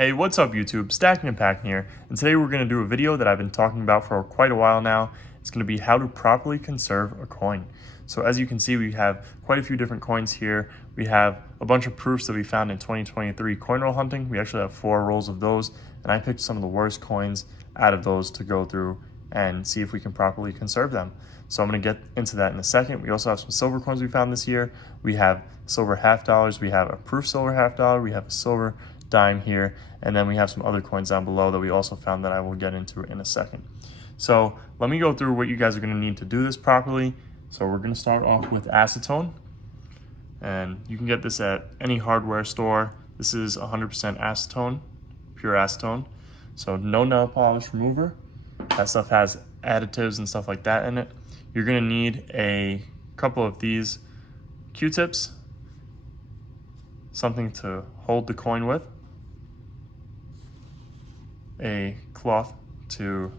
Hey, what's up YouTube? Stacking and Packing here, and today we're going to do a video that I've been talking about for quite a while now. It's going to be how to properly conserve a coin. So as you can see, we have quite a few different coins here. We have a bunch of proofs that we found in 2023 coin roll hunting. We actually have 4 rolls of those, and I picked some of the worst coins out of those to go through and see if we can properly conserve them. So I'm going to get into that in a second. We also have some silver coins we found this year. We have silver half dollars, we have a proof silver half dollar, we have a silver dime here, and then we have some other coins down below that we also found that I will get into in a second. So let me go through what you guys are going to need to do this properly. So we're going to start off with acetone, and you can get this at any hardware store. This is 100% acetone, pure acetone, so no nail polish remover. That stuff has additives and stuff like that in it. You're going to need a couple of these Q-tips, something to hold the coin with, a cloth to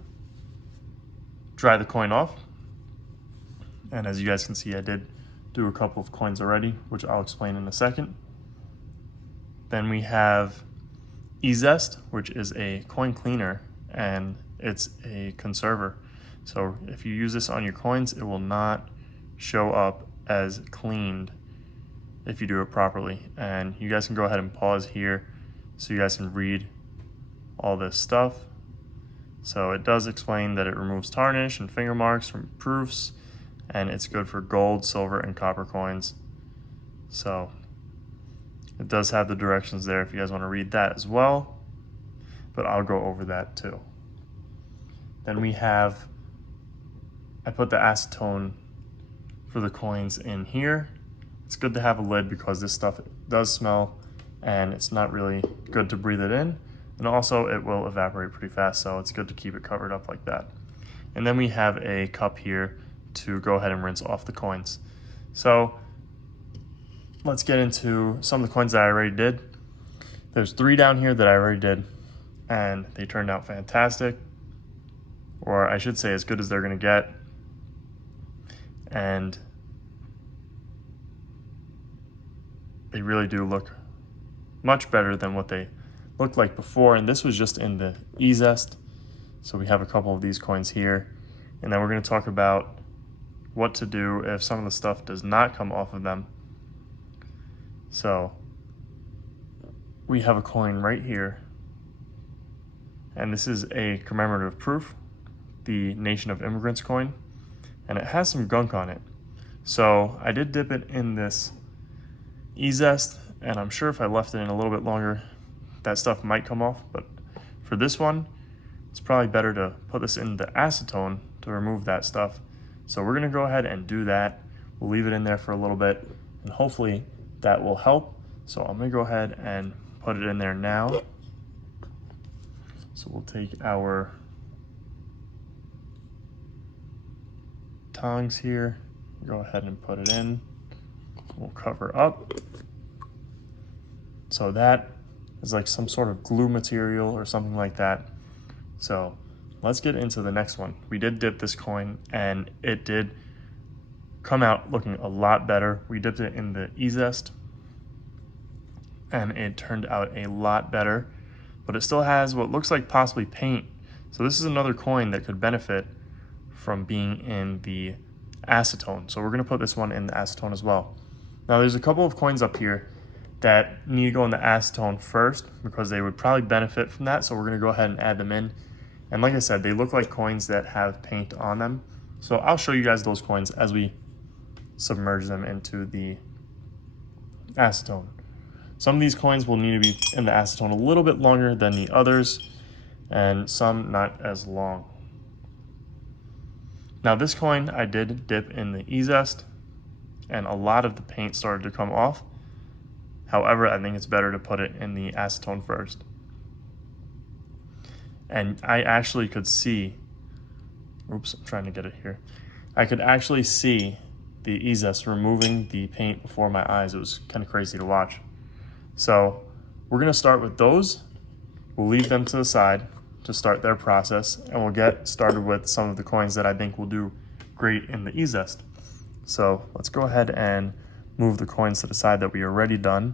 dry the coin off, and as you guys can see, I did do a couple of coins already, which I'll explain in a second. Then we have eZest, which is a coin cleaner, and it's a conserver. So if you use this on your coins, it will not show up as cleaned if you do it properly. And you guys can go ahead and pause here so you guys can read all this stuff. So it does explain that it removes tarnish and finger marks from proofs, and it's good for gold, silver, and copper coins. So it does have the directions there if you guys want to read that as well, but I'll go over that too. Then we have, I put the acetone for the coins in here. It's good to have a lid because this stuff does smell and it's not really good to breathe it in. And also it will evaporate pretty fast, so it's good to keep it covered up like that. And then we have a cup here to go ahead and rinse off the coins. So let's get into some of the coins that I already did. There's 3 down here that I already did, and they turned out fantastic, or I should say as good as they're gonna get. And they really do look much better than what they looked like before, and this was just in the eZest. So we have a couple of these coins here, and then we're going to talk about what to do if some of the stuff does not come off of them. So we have a coin right here, and this is a commemorative proof, the Nation of Immigrants coin, and it has some gunk on it. So I did dip it in this eZest, and I'm sure if I left it in a little bit longer, that stuff might come off, but for this one, it's probably better to put this in the acetone to remove that stuff. So we're gonna go ahead and do that. We'll leave it in there for a little bit, and hopefully that will help. So I'm gonna go ahead and put it in there now. So we'll take our tongs here, go ahead and put it in. We'll cover up. So that is like some sort of glue material or something like that. So let's get into the next one. We did dip this coin, and it did come out looking a lot better. We dipped it in the eZest, and it turned out a lot better, but it still has what looks like possibly paint. So this is another coin that could benefit from being in the acetone. So we're gonna put this one in the acetone as well. Now there's a couple of coins up here that need to go in the acetone first because they would probably benefit from that. So we're gonna go ahead and add them in. And like I said, they look like coins that have paint on them. So I'll show you guys those coins as we submerge them into the acetone. Some of these coins will need to be in the acetone a little bit longer than the others, and some not as long. Now this coin I did dip in the eZest, and a lot of the paint started to come off. However, I think it's better to put it in the acetone first. And I actually could see, oops, I'm trying to get it here. I could actually see the eZest removing the paint before my eyes. It was kind of crazy to watch. So we're gonna start with those. We'll leave them to the side to start their process, and we'll get started with some of the coins that I think will do great in the eZest. So let's go ahead and move the coins to the side that we already done.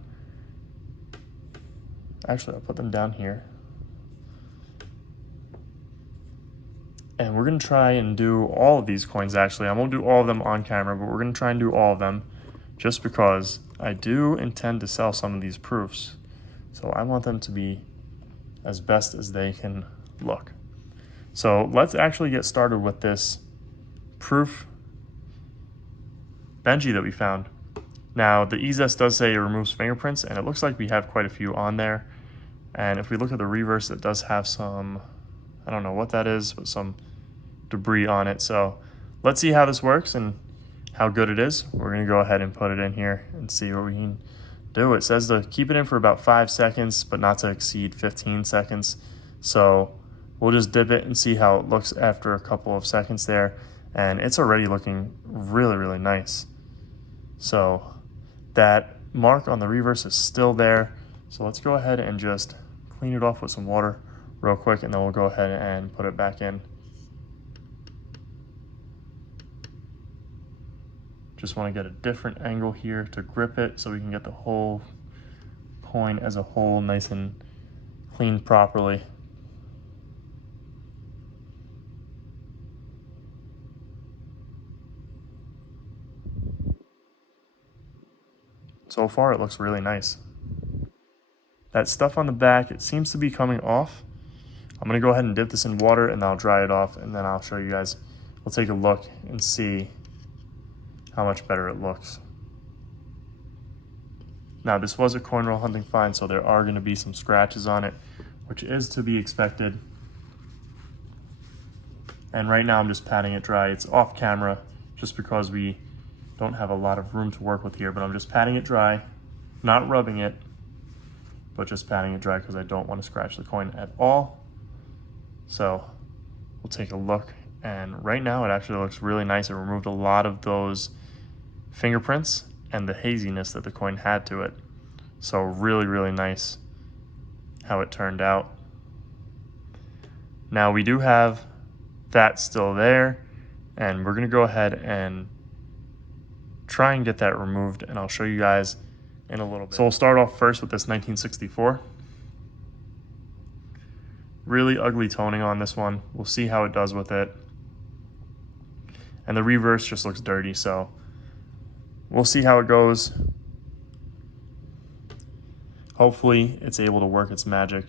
Actually, I'll put them down here. And we're gonna try and do all of these coins actually. I won't do all of them on camera, but we're gonna try and do all of them just because I do intend to sell some of these proofs. So I want them to be as best as they can look. So let's actually get started with this proof Benji that we found. Now the EZS does say it removes fingerprints, and it looks like we have quite a few on there. And if we look at the reverse, it does have some, I don't know what that is, but some debris on it. So let's see how this works and how good it is. We're gonna go ahead and put it in here and see what we can do. It says to keep it in for about 5 seconds, but not to exceed 15 seconds. So we'll just dip it and see how it looks after a couple of seconds there. And it's already looking really, really nice. So that mark on the reverse is still there. So let's go ahead and just clean it off with some water real quick, and then we'll go ahead and put it back in. Just want to get a different angle here to grip it so we can get the whole coin as a whole nice and cleaned properly. So far it looks really nice. That stuff on the back, it seems to be coming off. I'm gonna go ahead and dip this in water and I'll dry it off, and then I'll show you guys. We'll take a look and see how much better it looks. Now this was a coin roll hunting find, so there are gonna be some scratches on it, which is to be expected. And right now I'm just patting it dry. It's off camera just because we don't have a lot of room to work with here, but I'm just patting it dry, not rubbing it, but just patting it dry because I don't want to scratch the coin at all. So we'll take a look, and right now it actually looks really nice. It removed a lot of those fingerprints and the haziness that the coin had to it. So really, really nice how it turned out. Now we do have that still there, and we're gonna go ahead and try and get that removed, and I'll show you guys in a little bit. So we'll start off first with this 1964. Really ugly toning on this one. We'll see how it does with it. And the reverse just looks dirty, so we'll see how it goes. Hopefully it's able to work its magic.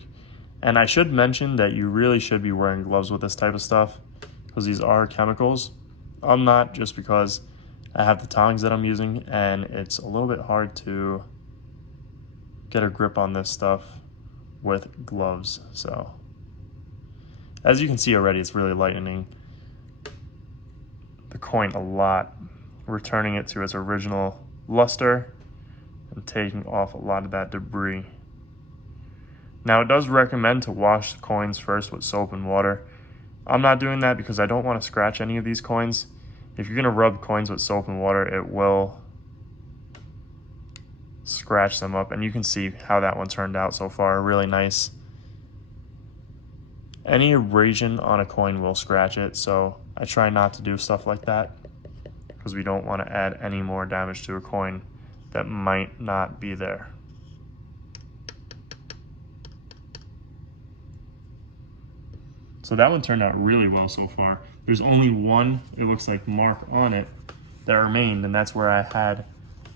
And I should mention that you really should be wearing gloves with this type of stuff because these are chemicals. I'm not, just because I have the tongs that I'm using and it's a little bit hard to get a grip on this stuff with gloves. So as you can see already, it's really lightening the coin a lot, returning it to its original luster and taking off a lot of that debris. Now it does recommend to wash the coins first with soap and water. I'm not doing that because I don't want to scratch any of these coins. If you're gonna rub coins with soap and water, it will scratch them up, and you can see how that one turned out so far. Really nice. Any abrasion on a coin will scratch it, so I try not to do stuff like that because we don't want to add any more damage to a coin that might not be there. So that one turned out really well so far. There's only one, it looks like, mark on it that remained, and that's where I had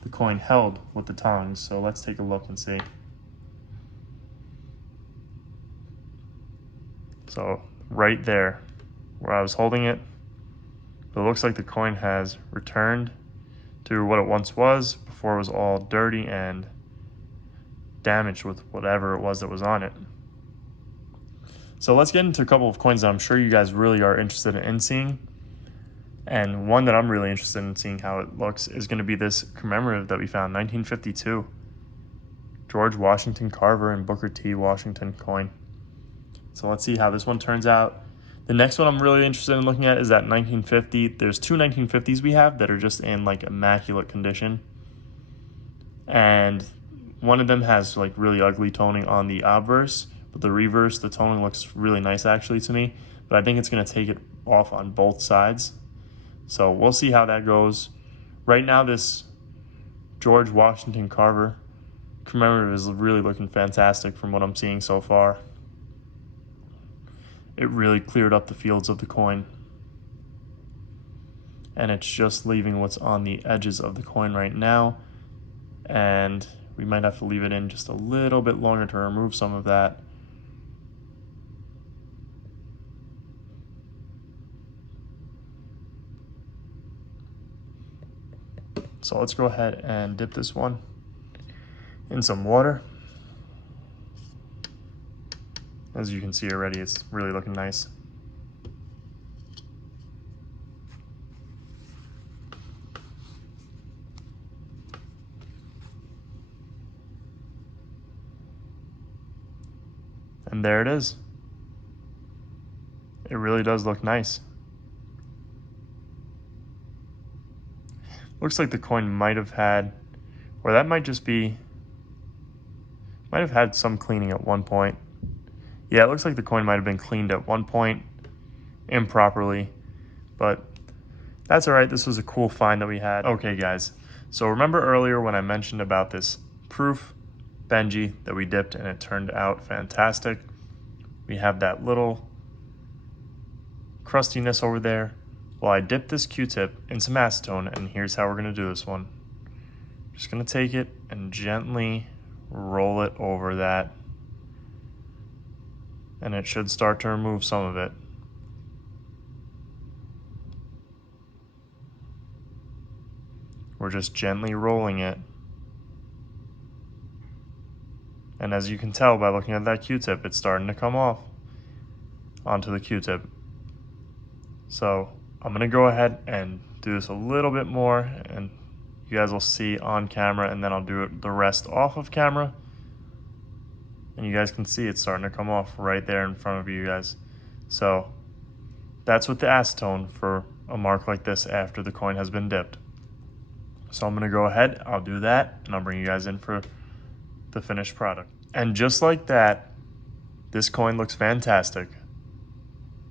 the coin held with the tongs. So let's take a look and see. So right there where I was holding it, it looks like the coin has returned to what it once was before it was all dirty and damaged with whatever it was that was on it. So let's get into a couple of coins that I'm sure you guys really are interested in seeing. And one that I'm really interested in seeing how it looks is going to be this commemorative that we found, 1952. George Washington Carver and Booker T. Washington coin. So let's see how this one turns out. The next one I'm really interested in looking at is that 1950. There's two 1950s we have that are just in like immaculate condition. And one of them has like really ugly toning on the obverse, but the reverse, the toning looks really nice actually to me. But I think it's going to take it off on both sides. So we'll see how that goes. Right now, this George Washington Carver Commemorative is really looking fantastic from what I'm seeing so far. It really cleared up the fields of the coin. And it's just leaving what's on the edges of the coin right now. And we might have to leave it in just a little bit longer to remove some of that. So let's go ahead and dip this one in some water. As you can see already, it's really looking nice. And there it is. It really does look nice. Looks like the coin might have had, or that might just be, might have had some cleaning at one point. Yeah, it looks like the coin might have been cleaned at one point improperly, but that's all right. This was a cool find that we had. Okay, guys. So remember earlier when I mentioned about this proof Benji that we dipped and it turned out fantastic? We have that little crustiness over there. Well, I dipped this Q-tip in some acetone, and here's how we're gonna do this one. Just gonna take it and gently roll it over that, and it should start to remove some of it. We're just gently rolling it. And as you can tell by looking at that Q-tip, it's starting to come off onto the Q-tip. So I'm gonna go ahead and do this a little bit more, and you guys will see on camera, and then I'll do the rest off of camera. And you guys can see it's starting to come off right there in front of you guys. So that's with the acetone for a mark like this after the coin has been dipped. So I'm gonna go ahead, I'll do that, and I'll bring you guys in for the finished product. And just like that, this coin looks fantastic.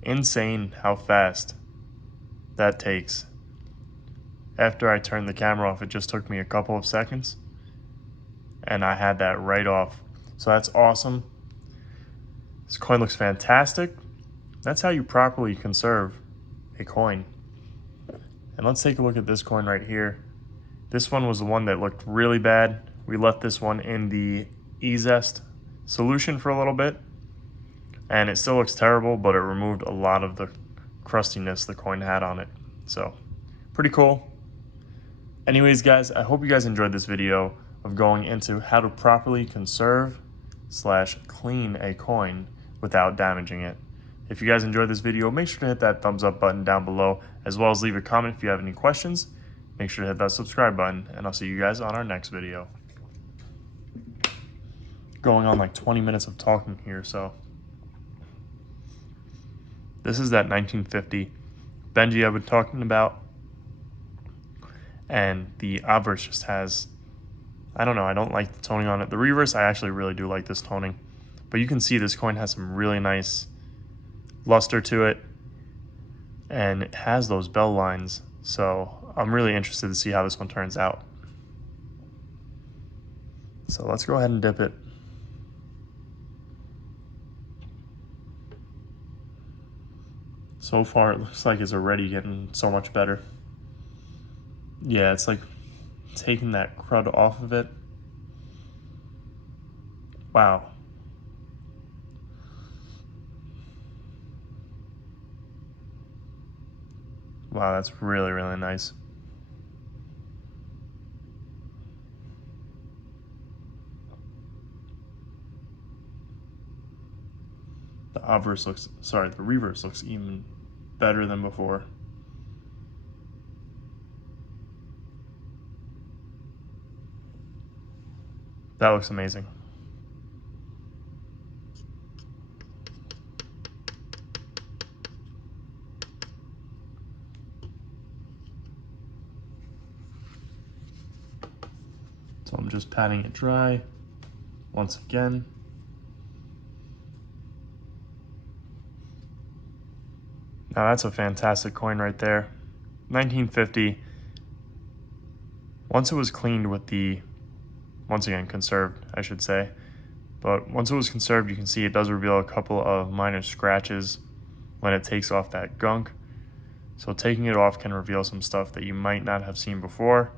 Insane how fast that takes. After I turned the camera off, it just took me a couple of seconds, and I had that right off. So that's awesome. This coin looks fantastic. That's how you properly conserve a coin. And let's take a look at this coin right here. This one was the one that looked really bad. We left this one in the E-Zest solution for a little bit, and it still looks terrible, but it removed a lot of the crustiness the coin had on it. So pretty cool. Anyways, guys, I hope you guys enjoyed this video of going into how to properly conserve / clean a coin without damaging it. If you guys enjoyed this video, make sure to hit that thumbs up button down below, as well as leave a comment if you have any questions. Make sure to hit that subscribe button, and I'll see you guys on our next video. Going on like 20 minutes of talking here, so. This is that 1950 Benji I've been talking about. And the obverse just has, I don't know, I don't like the toning on it. The reverse, I actually really do like this toning. But you can see this coin has some really nice luster to it. And it has those bell lines. So I'm really interested to see how this one turns out. So let's go ahead and dip it. So far, it looks like it's already getting so much better. Yeah, it's like taking that crud off of it. Wow. Wow, that's really, really nice. The obverse looks, sorry, the reverse looks even better than before. That looks amazing. So I'm just patting it dry once again. Now that's a fantastic coin right there. 1950. Once it was cleaned with the once again, conserved, I should say. But once it was conserved, you can see it does reveal a couple of minor scratches when it takes off that gunk. So taking it off can reveal some stuff that you might not have seen before.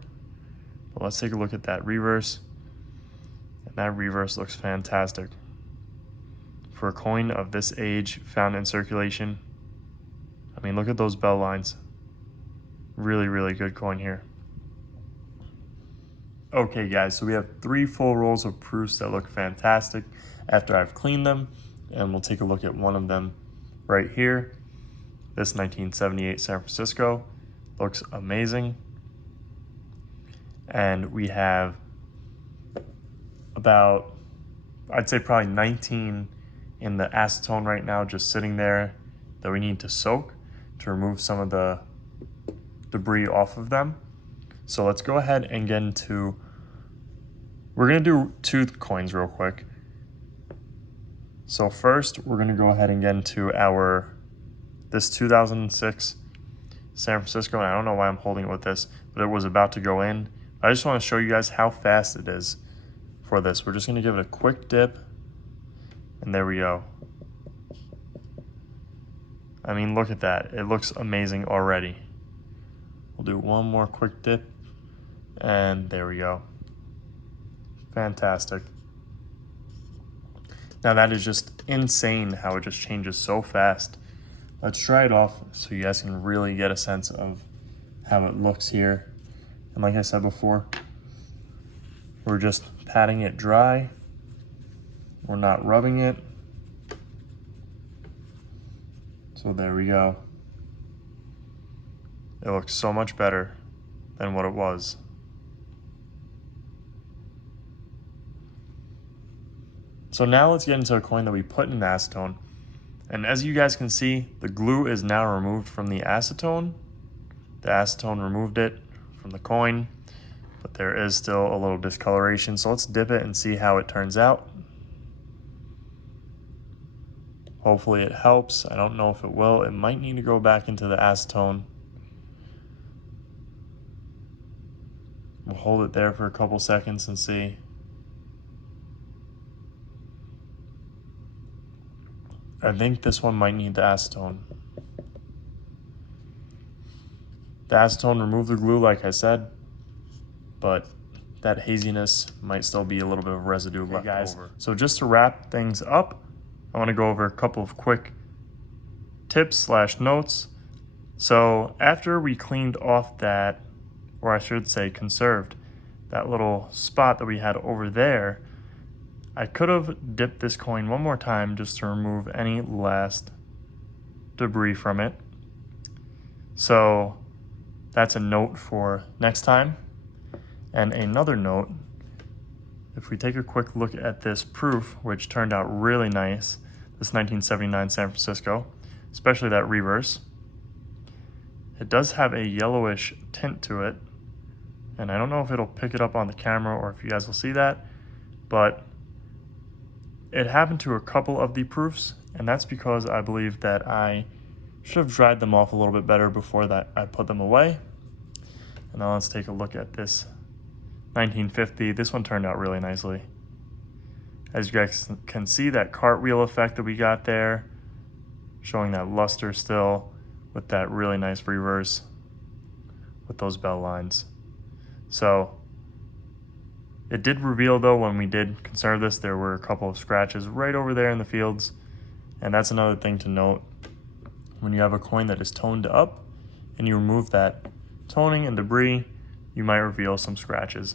But let's take a look at that reverse. And that reverse looks fantastic. For a coin of this age found in circulation, I mean, look at those bell lines. Really, really good coin here. Okay guys, so we have 3 full rolls of proofs that look fantastic after I've cleaned them, and we'll take a look at one of them right here. This 1978 San Francisco looks amazing. And we have about, I'd say probably 19 in the acetone right now just sitting there that we need to soak to remove some of the debris off of them. So let's go ahead and get into, we're going to do 2 coins real quick. So first, we're going to go ahead and get into this 2006 San Francisco, and I don't know why I'm holding it with this, but it was about to go in. I just want to show you guys how fast it is for this. We're just going to give it a quick dip, and there we go. I mean, look at that. It looks amazing already. We'll do one more quick dip, and there we go. Fantastic. Now that is just insane how it just changes so fast. Let's try it off so you guys can really get a sense of how it looks here. And like I said before, we're just patting it dry. We're not rubbing it. So there we go. It looks so much better than what it was. So now let's get into a coin that we put in acetone. And as you guys can see, the glue is now removed from the acetone. The acetone removed it from the coin, but there is still a little discoloration. So let's dip it and see how it turns out. Hopefully it helps. I don't know if it will. It might need to go back into the acetone. We'll hold it there for a couple seconds and see. I think this one might need the acetone. The acetone removed the glue, like I said, but that haziness might still be a little bit of residue left over. So just to wrap things up, I want to go over a couple of quick tips / notes. So after we cleaned off that, or I should say conserved, that little spot that we had over there, I could have dipped this coin one more time just to remove any last debris from it. So that's a note for next time. And another note, if we take a quick look at this proof, which turned out really nice, this 1979 San Francisco, especially that reverse, it does have a yellowish tint to it. And I don't know if it'll pick it up on the camera or if you guys will see that, but it happened to a couple of the proofs, and that's because I believe that I should have dried them off a little bit better before that I put them away. And now let's take a look at this 1950. This one turned out really nicely. As you guys can see, that cartwheel effect that we got there, showing that luster still with that really nice reverse with those bell lines. So it did reveal, though, when we did conserve this, there were a couple of scratches right over there in the fields. And that's another thing to note. When you have a coin that is toned up and you remove that toning and debris, you might reveal some scratches.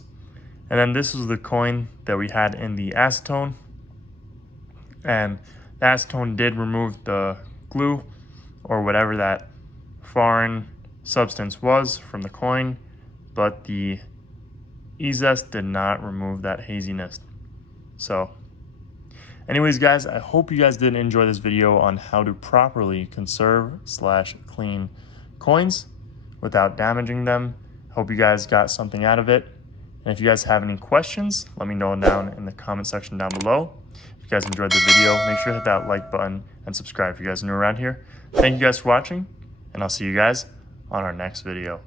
And then this is the coin that we had in the acetone. And the acetone did remove the glue or whatever that foreign substance was from the coin, but the E-Zest did not remove that haziness. So anyways, guys, I hope you guys did enjoy this video on how to properly conserve / clean coins without damaging them. Hope you guys got something out of it. And if you guys have any questions, let me know down in the comment section down below. If you guys enjoyed the video, make sure to hit that like button and subscribe if you guys are new around here. Thank you guys for watching, and I'll see you guys on our next video.